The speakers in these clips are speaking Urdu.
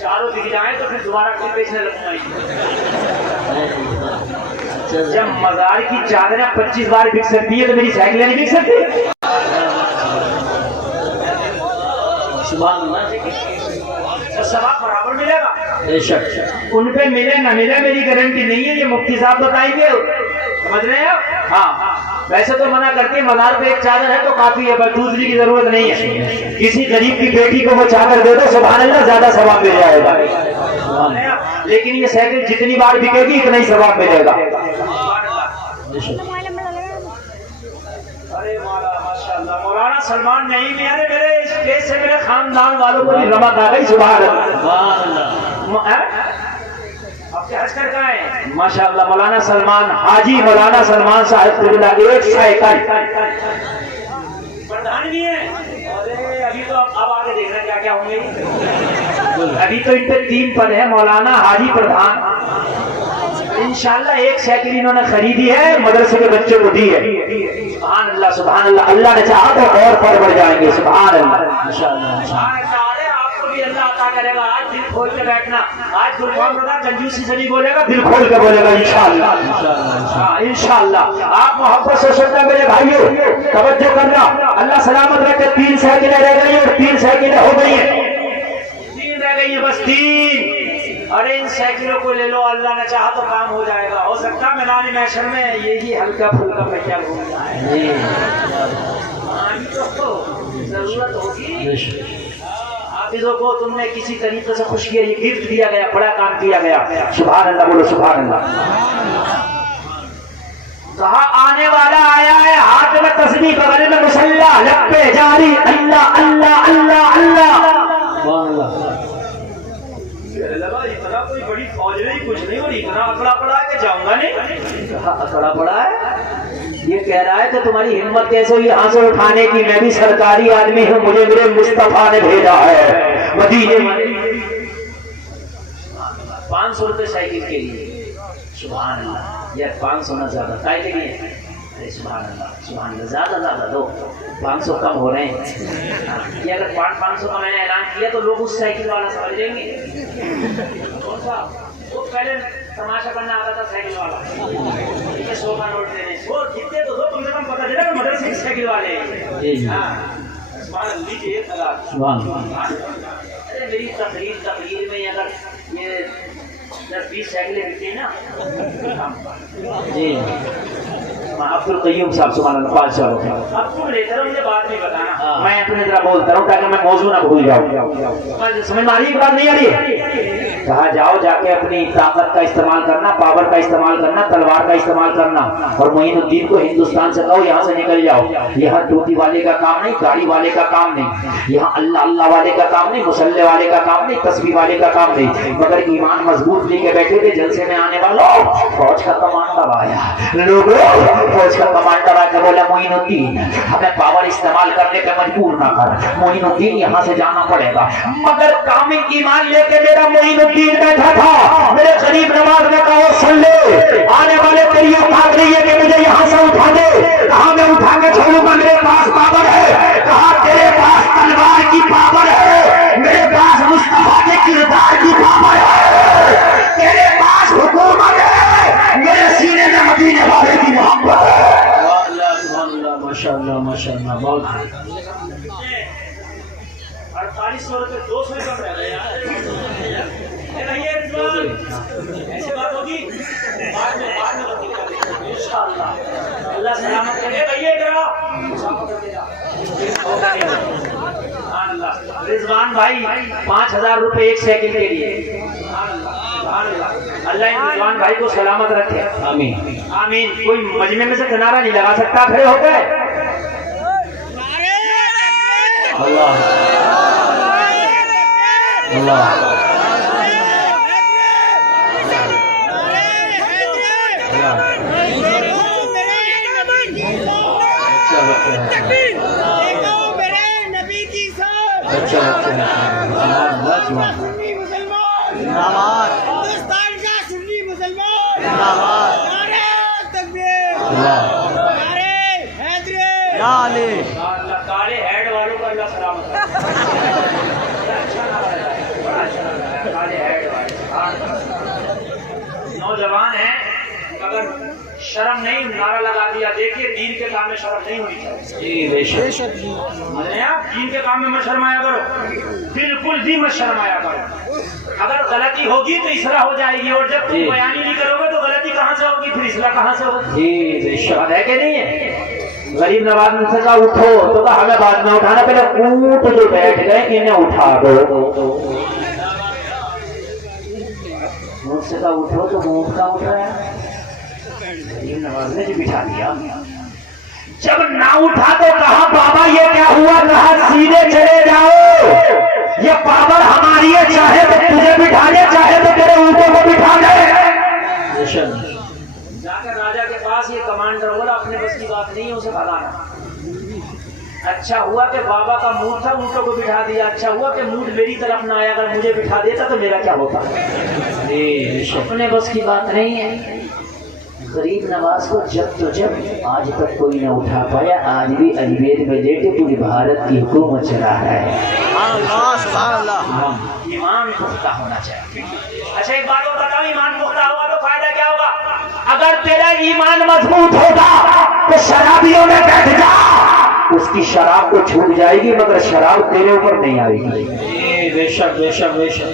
چاروں دکھ جائیں تو پھر دوبارہ کل بیچنے لگوں گا. جب مزار کی چادریں 25 بار بک سکتی ہے تو میری سائیکلیں نہیں بک سکتی. سبحان اللہ. ثواب برابر ملے گا بے شک. ان پہ ملے نہ ملے میری گارنٹی نہیں ہے, یہ مفتی صاحب بتائیں گے. سمجھ رہے ہیں؟ ہاں ویسے تو منع کرتے ہیں مزار پہ ایک چادر ہے تو کافی ہے, بس دوسری کی ضرورت نہیں ہے. کسی غریب کی بیٹی کو وہ چادر دے دو سبحان اللہ زیادہ ثواب مل جائے گا. لیکن یہ سائیکل جتنی بار بکے گی اتنا ہی ثواب ملے گا. ارے ماشاءاللہ مولانا سلمان نہیں میرے میرے اس کیس سے میرے خاندان والوں کو رمت آ گئی. سبحان اللہ. آپ کے حج کر کہاں ہیں؟ ماشاءاللہ مولانا سلمان حاجی مولانا سلمان صاحب قبلہ ایک سائیکل پردھان بھی ہیں. ارے ابھی تو اب آگے دیکھ رہے ہیں کیا کیا ہوں گے. ابھی تو ان پہ 3 پد ہے مولانا حاجی پردھان. انشاءاللہ ایک سائیکل انہوں نے خریدی ہے مدرسے کے بچوں کو دی ہے. سبحان اللہ سبحان اللہ. اللہ نے چاہا تو اور پر بڑھ جائیں گے. سبحان اللہ ماشاءاللہ. آپ کو بھی اللہ عطا کرے گا. آج دل کھول کے بیٹھنا. آج گلفام رضا کنجوسی سے نہیں بولے گا, دل کھول کے بولے گا انشاءاللہ. انشاءاللہ آپ محبت سے سننا میرے بھائیوں, توجہ کرنا. اللہ سلامت رکھے. 3 سائیکلیں رہ گئی اور 3 سائیکلیں ہو گئی ہیں. 3 رہ گئی ہیں بس 3. ارے ان سائیکلوں کو لے لو, اللہ نے چاہا تو کام ہو جائے گا. ہو سکتا ہے میدان محشر میں یہی ہلکا پھلکا میٹل ہو جائے. ضرورت ہوگی حافظوں کو. تم نے کسی طریقے سے خوش کیا, یہ گفٹ دیا گیا, بڑا کام کیا گیا. سبحان اللہ بولو سبحان اللہ. کہا آنے والا آیا ہے, ہاتھ میں تسبیح بغل میں مصلی, لب پہ جاری اللہ اللہ اللہ اللہ. اتنا کوئی بڑی فوج نہیں کچھ نہیں, اور اتنا اکڑا پڑا ہے کہ جاؤں گا نہیں. اکڑا پڑا ہے, یہ کہہ رہا ہے کہ تمہاری ہمت کیسے ہوئی یہاں سے اٹھانے کی. میں بھی سرکاری آدمی ہوں, مجھے میرے مصطفیٰ نے بھیجا ہے مدینے میں. 500 روپے سائیکل کے لیے. سبحان اللہ. یہ 500 نہ زیادہ کائے کے لیے. سبحان اللہ سبحان اللہ. زیادہ دو, 500 کم ہو رہے ہیں. یہ اگر 500 کا میں نے اعلان کیا تو لوگ اس سائیکل والا سمجھ لیں گے. کون سا وہ پہلے تماشا کرنا آتا تھا سائیکل والا, 100 کا نوٹ دینے. وہ جتنے تو دو کم سے کم پتہ چلے گا مدرسے کی سائیکل والے. ارے میری تقریر میں اگر یہ 10-20 سائیکلیں بکتی ہیں نا. جی عبد القیوم صاحب سبحان اللہ 500 روپے. اب تم لے کر مجھے بات نہیں بتانا, میں اپنے طرح بولتا ہوں تاکہ میں موضوع نہ بھول جاؤں. سمجھ میں آ رہی ہے بات نہیں آ رہی ہے؟ کہا جاؤ جا کے اپنی طاقت کا استعمال کرنا, پاور کا استعمال کرنا, تلوار کا استعمال کرنا, اور معین الدین کو ہندوستان سے کہو یہاں سے نکل جاؤ. یہاں ٹوپی والے کا کام نہیں, گاڑی والے کا کام نہیں, یہاں اللہ اللہ والے کا کام نہیں, مصلی والے کا کام نہیں, تسبیح والے کا کام نہیں, مگر ایمان مضبوط لے کے بیٹھے تھے. جلسے میں آنے والوں فوج کا کمانڈر آیا, لوگوں فوج کا کمانڈر آ کے بولا معین الدین ہمیں پاور استعمال کرنے پہ مجبور نہ کر. معین الدین یہاں سے جانا پڑے گا. مگر کامل ایمان لے کے میرا معین الدین بیٹھا تھا, میرے قریب نماز میں کہو سن لے, آنے والے تیری اوقات نہیں ہے کہ مجھے یہاں سے اٹھا دے. کہاں میں اٹھا کے چھوڑوں گا, میرے پاس پاور ہے. کہاں تیرے پاس تلوار کی پاور ہے, میرے پاس مصطفیٰ کے کردار کی پاور ہے. تیرے پاس حکومت ہے, میرے سینے میں مدینے والے کی محبت ہے. ماشاءاللہ ماشاءاللہ. بہت 4800 روپے 200 کم رہ گئے. ایسی بات ہوگی بعد میں انشاءاللہ. اللہ سلامت کرے. بھائیے ذرا رضوان بھائی 5000 روپے ایک سائیکل کے لیے. اللہ رضوان بھائی کو سلامت رکھے. آمین آمین. کوئی مجمع میں سے کنارہ نہیں لگا سکتا, کھڑے ہو گئے. اللہ اللہ ہندوستان کا سنی مسلمان کالے ہیڈ والوں کا اللہ سلامت. شرم نہیں نعرہ لگا دیا. دیکھیے دین کے کام میں شرم نہیں ہونی چاہیے. دین کے کام میں مت شرمایا کرو, بالکل بھی مت شرمایا کرو. اگر غلطی ہوگی تو اصلاح ہو جائے گی, اور جب تم بیان ہی نہیں کرو گے تو غلطی کہاں سے ہوگی, پھر اصلاح کہاں سے ہوگی. جی بے شک ہے کہ نہیں ہے. غریب نواز نے سے کہا اٹھو تو کہا ہمیں بعد میں اٹھانا, پہلے اونٹ جو بیٹھ گئے انہیں اٹھا دو. مجھ سے کہا اٹھو تو اونٹ کا اٹھ رہا ہے. غریب نواز نے جو بٹھا دیا, جب نہ اٹھا تو کہا بابا یہ کیا ہوا, کہا سیدھے چلے جاؤ, یہ پاور ہماری ہے, چاہے تو تجھے بٹھا لے چاہے تو تیرے اونٹوں کو بٹھا لے. جا کر راجا کے پاس یہ کمانڈر بولا اپنے بس کی بات نہیں ہے, اسے بھگانا. اچھا ہوا کہ بابا کا موڈ تھا, اونٹوں کو بٹھا دیا. اچھا ہوا کہ موڈ میری طرف نہ آیا, اگر مجھے بٹھا دیتا تو میرا کیا ہوتا. اپنے بس کی بات نہیں ہے. غریب نواز کو جب تو جب آج تک کوئی نہ اٹھا پایا, آج بھی اجمیر میں لیٹے پوری بھارت کی حکومت چلا ہے. ایمان پختہ ہونا چاہیے. اچھا ایک بات اور بتاؤ, ایمان پختہ ہوگا تو فائدہ کیا ہوگا؟ اگر تیرا ایمان مضبوط ہوگا تو شرابیوں میں بیٹھ جا, اس کی شراب کو چھوٹ جائے گی مگر شراب تیرے اوپر نہیں آئے گی. بے شک بے شک بے شک.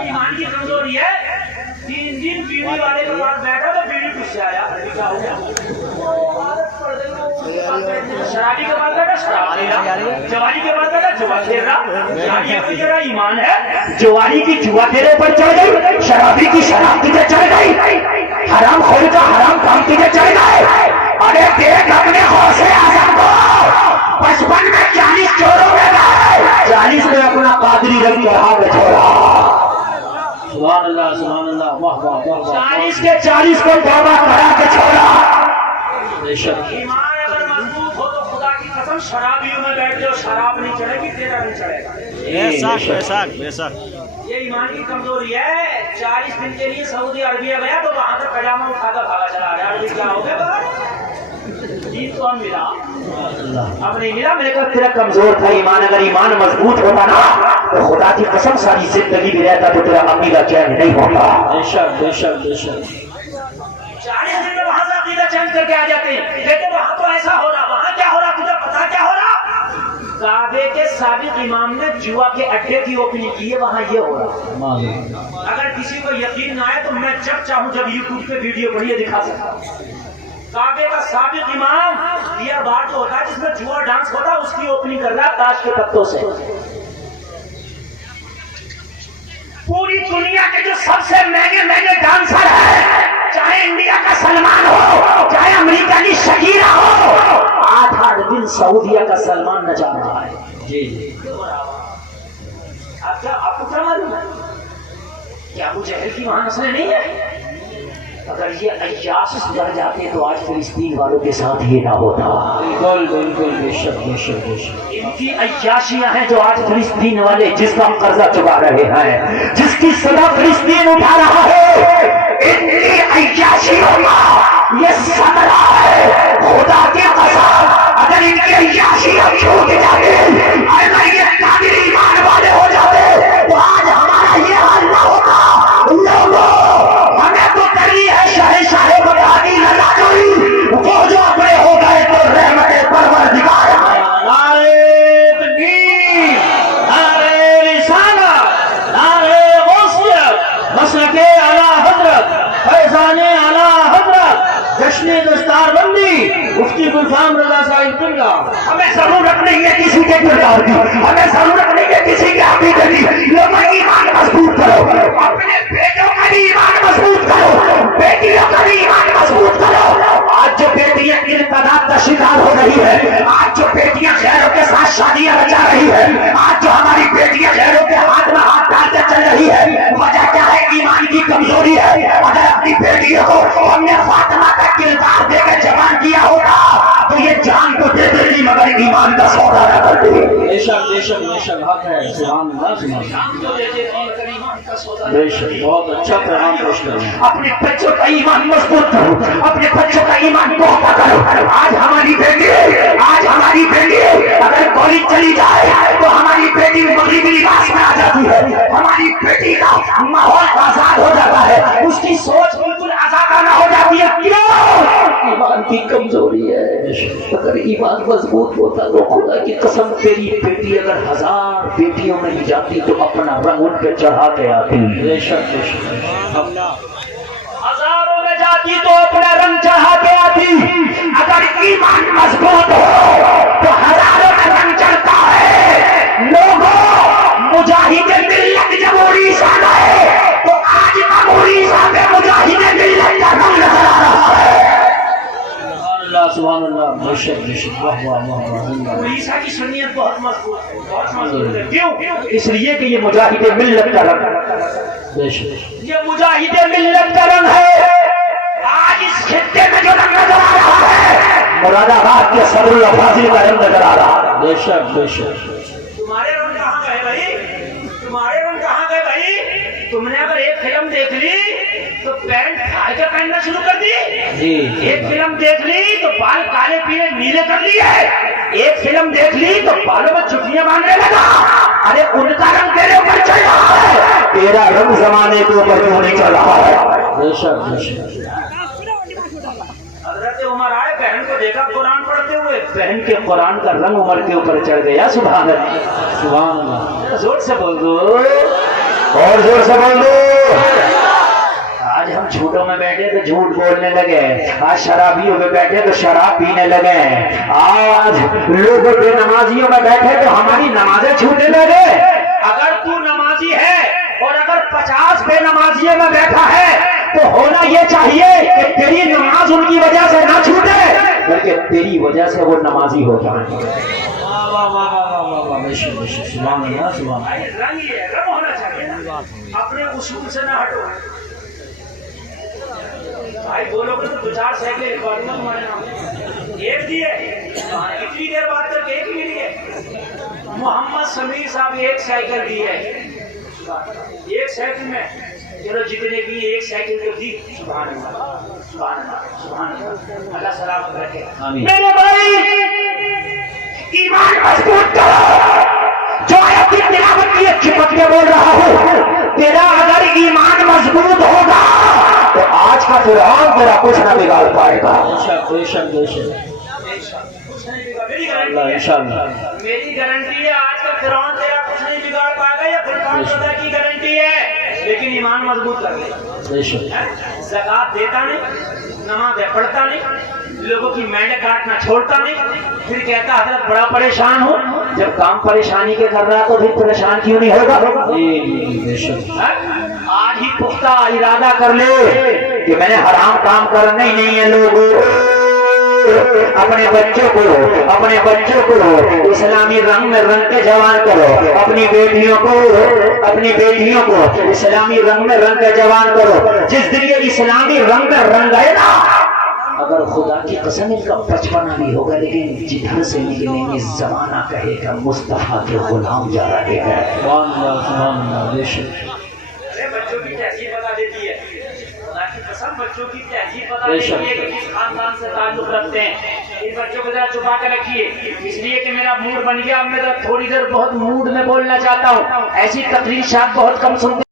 ایمان کی کمزوری ہے. 3 دن بیوی والے کے پاس بیٹھا تو بیوی کچھ سے آیا, کیا ہو گیا؟ شرابی کے پاس بیٹھا شراب لے رہا, جواری کے پاس بیٹھا جوا کھیل رہا. یہ کوئی تیرا ایمان ہے؟ جواری کی جوا تیرے اوپر چڑھ گئی, شرابی کی شراب تجھے چڑھ گئی, حرام خور کا حرام کام تجھے چڑھ گئے. ارے دیکھ اپنے حوصلے اعظم کو, 55 میں 40 چوروں میں گئے, 40 میں اپنا قادری رنگ کے ہاتھ چھوڑا. سبحان اللہ سبحان اللہ, واہ واہ واہ. 40 کے 40 کو توبہ کرا کے چھوڑا. ایمان اگر مضبوط ہو تو خدا کی قسم شرابیوں میں بیٹھ جاؤ, شراب نہیں چڑھے گی, تیرا نہیں چڑھے گا. بے شک. یہ ایمان کی کمزوری ہے. 40 دن کے لیے سعودی عربیہ گیا تو وہاں سے پاجامہ اٹھا کر بھاگا چلا گیا. عربی کیا ہو گیا, جیت کون ملا؟ اب نہیں ملا. میرے کو تیرا کمزور تھا ایمان. اگر ایمان مضبوط ہوتا نا تو خدا کی قسم ساری زندگی بھی رہتا تو تیرا عقیدہ چینج نہیں ہوتا. بے شک بے شک بے شک. 40 دن میں وہاں سے عقیدہ چینج کر کے آ جاتے ہیں, لیکن وہاں تو ایسا ہو رہا, وہاں کیا ہو رہا تجھے پتا کیا ہو رہا؟ کعبے کے سابق امام نے جوا کے اڈے کی اوپننگ کی ہے, وہاں یہ ہو رہا. اگر کسی کو یقین نہ آئے تو میں جب چاہوں جب یوٹیوب پہ ویڈیو بڑھیے دکھا سکتا ہوں. کعبے کا سابق امام بیئر بار جو ہوتا ہے جس میں جوا ڈانس ہوتا ہے, اس کی اوپننگ کر رہا ہے تاش کے پتوں سے. پوری دنیا کے جو سب سے مہنگے ڈانسر ہیں, چاہے انڈیا کا سلمان ہو, چاہے امریکہ کی شکیرا ہو, 8 دن سعودیہ کا سلمان نچا رہا ہے. جی جی. آپ کو کیا معلوم ہے کیا ابو جہل کی وہاں نسلیں نہیں ہیں؟ اگر یہ عیاش سدھر جاتے تو آج فلسطین والوں کے ساتھ یہ نہ ہوتا. بالکل بالکل بے شک بے شک بے شک. ان کی عیاشیاں ہیں جو آج فلسطین والے جس کا قرضہ چکا رہے ہیں, جس کی صدا فلسطین اٹھا رہا ہے, ان کی عیاشیوں کا یہ صدرہ ہے. خدا کی قسم اگر ان کی عیاشیاں چھوٹ جاتے, اگر یہ قابل ایمان والے ہو جاتے تو آج ہمارا یہ حال نہ ہوتا. لوگوں ہمیں تو کرنی ہے شاہ بغدادی لگا جوئی, وہ جو اپنے ہو گئے تو رحمت پروردگار. نعرے تکبیر, نعرے رسالت, نعرے غوثیت, مسلک اعلیٰ حضرت, فیضان اعلیٰ حضرت, جشن دستار بندی مفتی گلفام رضا صاحب قبلہ. ہمیں ضرورت نہیں ہے کسی کے کردار کی, ہمیں ضرورت نہیں ہے کسی کے عقیدے کی. لوگوں ایمان مضبوط کرو, اپنے بیٹوں کا بھی ایمان مضبوط کرو, بیٹیوں کا بھی ایمان مضبوط کرو. آج جو بیٹیاں انقلاب کا شکار ہو رہی ہے, آج جو بیٹیاں غیروں کے ساتھ شادیاں رچا رہی ہے, آج جو ہماری بیٹیاں غیروں کے ہاتھ میں ہاتھ ڈالتے چل رہی ہے, وجہ کیا ہے؟ ایمان کی کمزوری ہے. اگر اپنی بیٹیوں کو ہم نے فاطمہ کا کردار دے کے جوان کیا ہوگا تو یہ جان کو دے دیتی مگر ایمان کا سودا نہ کرتی. بے شک بے شک بے شک حق ہے. سبحان اللہ سبحان اللہ. بے شک بہت اچھا پیغام پیش کریں. اپنے بچوں کا ایمان مضبوط کرو, اپنے بچوں کا ایمان پختہ کرو. آج ہماری بیٹی اگر کالج چلی جائے تو ہماری بیٹی مغربی لباس میں آ جاتی ہے, ہماری بیٹی کا ماحول آزاد ہو جاتا ہے, اس کی سوچ بالکل آزادانہ ہو جاتی ہے. کیوں؟ ایمان کی کمزوری ہے. اگر ایمان مضبوط ہوتا تو خدا کی قسم تیری بیٹی اگر 1000 بیٹیوں میں ہی جاتی تو اپنا رنگ ان پہ چڑھا کے آتی. بے شک بے شک. ہزاروں میں جاتی تو اپنا رنگ چڑھا کے آتی. اگر ایمان مضبوط ہو تو ہزاروں میں رنگ چڑھتا ہے. لوگوں مجاہد ملت جب اڑیسہ گئے تو آج تک اڑیسہ میں مجاہد ملت کا رنگ نظر آ رہا ہے. سبحان اللہ. بے شک بے شک. واہ واہ واہ. اڑیسہ کی سنیت بہت مضبوط ہے, بہت مضبوط ہے. کیوں؟ اس لیے کہ یہ مجاہد ملت کا رنگ ہے. بے شک. یہ مجاہد ملت کا رنگ ہے. آج اس خطے میں جو رنگ نظر آ رہا ہے مراد آباد کے صدر الفاضل کا رنگ نظر آ رہا ہے. بے شک بے شک. تمہارے رنگ کہاں گئے بھائی؟ تمہارے رنگ کہاں گئے بھائی؟ تم نے اگر ایک فلم دیکھ لی تو پینٹ پھاڑ کے پہننا شروع کر دی. ایک فلم دیکھ لی تو بال کالے پیلے نیلے کر لیے. ایک فلم دیکھ لی تو بالوں میں چٹیاں باندھنے لگا. ارے ان کا رنگ تیرے اوپر چل رہا ہے, تیرا رنگ زمانے کے اوپر کیوں نہیں چل رہا ہے؟ بے شک بے شک. حضرت عمر آئے, بہن کو دیکھا قرآن پڑھتے ہوئے, بہن کے قرآن کا رنگ عمر کے اوپر چڑھ گیا. سبحان اللہ سبحان اللہ. زور سے بول دو, اور زور سے بول دو. آج ہم جھوٹوں میں بیٹھے تو جھوٹ بولنے لگے. آج شرابیوں میں بیٹھے تو شراب پینے لگے. آج لوگ بے نمازیوں میں بیٹھے تو ہماری نمازیں چھوٹنے لگے. اگر تو نمازی ہے اور اگر 50 بے نمازیوں میں بیٹھا ہے تو ہونا یہ چاہیے کہ تیری نماز ان کی وجہ سے نہ چھوٹے بلکہ تیری وجہ سے وہ نمازی ہو جائیں. رنگ یہ رنگ ہونا چاہیے, اپنے اصول سے نہ ہٹو. بھائی بولو گے تو 2-4 سائیکل ریکارڈ میں تمہارے نام ایک دیے. اتنی دیر بات کر کے ایک بھی لیے. محمد سمیر صاحب 1 سائیکل دی ہے. 1 سائیکل میں چلو جتنے بھی 1 سائیکل کو دی. سبحان اللہ سبحان اللہ سبحان اللہ. اللہ سلامت رکھے. میرے بھائی ایمان مضبوط کرو. جو آیت کی تلاوت کی چپک کے بول رہا ہوں, تیرا اگر ایمان مضبوط ہوگا تو آج کا فرعون تیرا کچھ نہ بگاڑ پائے گا. میری گارنٹی ہے آج کا فرعون تیرا کچھ نہیں بگاڑ پائے گا. یہ فرقان خدا کی گارنٹی ہے. لیکن ایمان مضبوط کر لے. زکات دیتا نہیں, نماز پڑھتا نہیں, لوگوں کی مینڈیں کاٹنا چھوڑتا نہیں, پھر کہتا حضرت بڑا پریشان ہوں. جب کام پریشانی کے کر رہا تو پھر پریشان کیوں نہیں ہوگا؟ آج ہی پختہ ارادہ کر لے کہ میں نے حرام کام کرنا ہی نہیں ہے. لوگوں اپنے بچوں کو اسلامی رنگ میں رنگ کے جوان کرو. اپنی بیٹیوں کو اسلامی رنگ میں رنگ کے جوان کرو. جس دن یہ اسلامی رنگ میں رنگ ہے نا, اگر خدا کی قسم ان کا 55 بھی ہوگا لیکن جدھر سے نکلیں گے زمانہ کہے گا مصطفیٰ کے غلام جا رہے ہیں. بچوں کی تہذیب بتا دیتی ہے. خدا کی قسم بچوں کی تہذیب بتا دیتی ہے کہ کس خاندان سے تعلق رکھتے ہیں. ان بچوں کو ذرا چھپا کے رکھیے, اس لیے کہ میرا موڈ بن گیا. اب میں تھوڑی دیر بہت موڈ میں بولنا چاہتا ہوں. ایسی تقریر شاید بہت کم سنتے